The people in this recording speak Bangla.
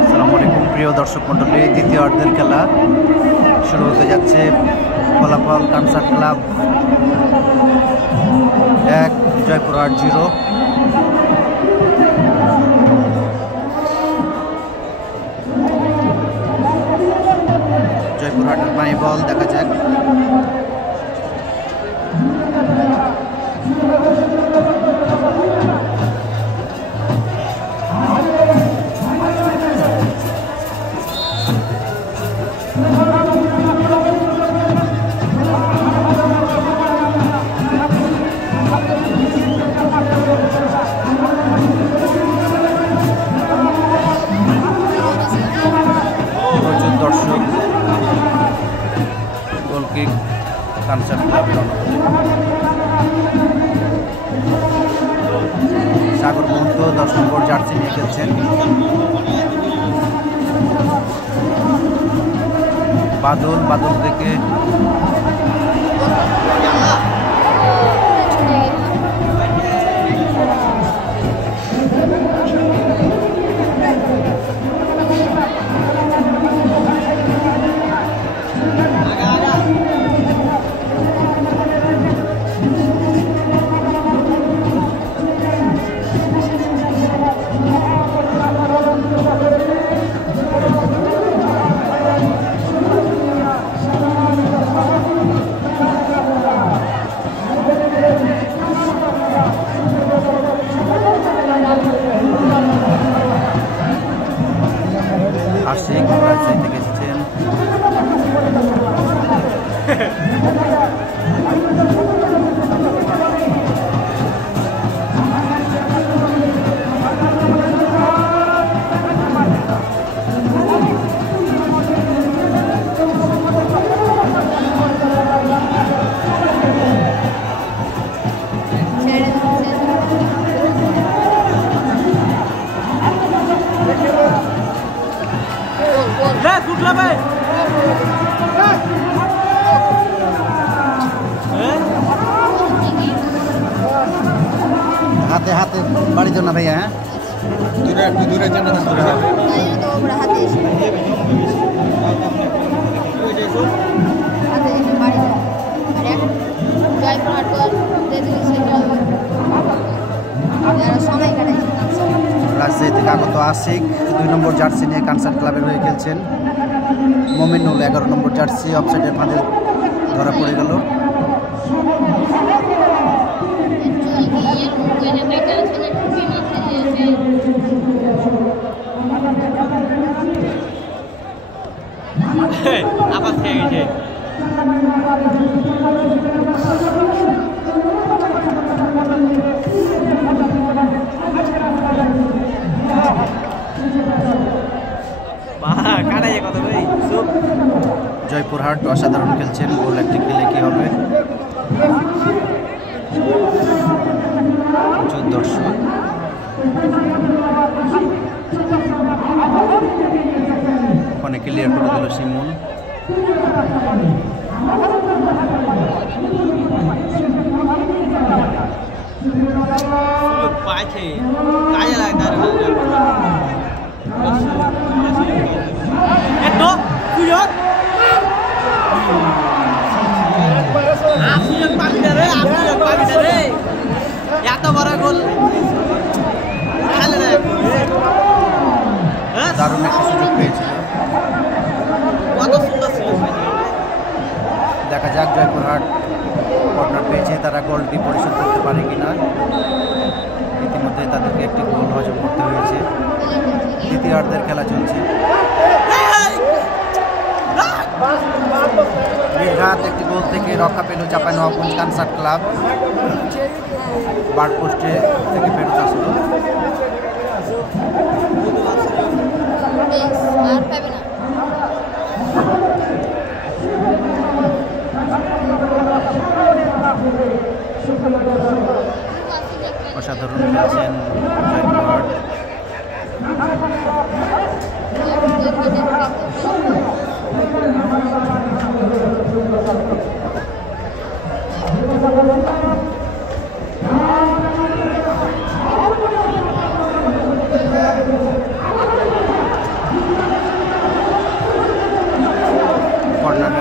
আসসালামু আলাইকুম প্রিয় দর্শক মণ্ডলী, দ্বিতীয় অর্ধের খেলা শুরু হতে যাচ্ছে। ফলাফল কানসার ক্লাব 1, জয়পুরহাট 0। জয়পুরহাটের পায়ে বল দেখা যাক। প্রচুর দর্শক, গোলকিক কানসার ক্লাবের সাগর মহন্ত 10 নম্বর জার্সি নিয়ে খেলছেন। বাদল থেকে আশিক রাজশাহী থেকে এসেছেন। হাতে হাতে বাড়ির জন্য ভাইয়া, হ্যাঁ দূরের জন্য দূরে হবে। রাজশাহী থেকে আগত আশিক 2 নম্বর জার্সি নিয়ে কানসার ক্লাবের হয়ে খেলছেন। মমিনুল 11 নম্বর জার্সি অফসাইডের ফাঁদে ধরা পড়ে গেল। আবার থেকে গেছে। জয়পুরহাট অসাধারণ খেলছেন, গোল একটি খেলে কি হবে। প্রচুর দর্শক, ওখানে ক্লিয়ার করে দিল শিমুল। পাইছে কাজে লাগতে এত বড় গোল দারুণ একটা সুযোগ পেয়েছিল। কত সুন্দর ছিল। দেখা যাক জয়পুরহাট কর্নার পেয়েছে, তারা গোলটি পরিশোধ করতে পারে কিনা। ইতিমধ্যে তাদেরকে একটি গোল হজম করতে হয়েছে। দ্বিতীয়ার্ধের খেলা চলছে। নির্ঘাত একটি গোল থেকে রক্ষা পেল চাঁপাইনবাবগঞ্জ কানসার ক্লাব। বার পোস্টে থেকে ফেরত আসলো। অসাধারণ খেলছেন জয়পুরহাট। কর্নার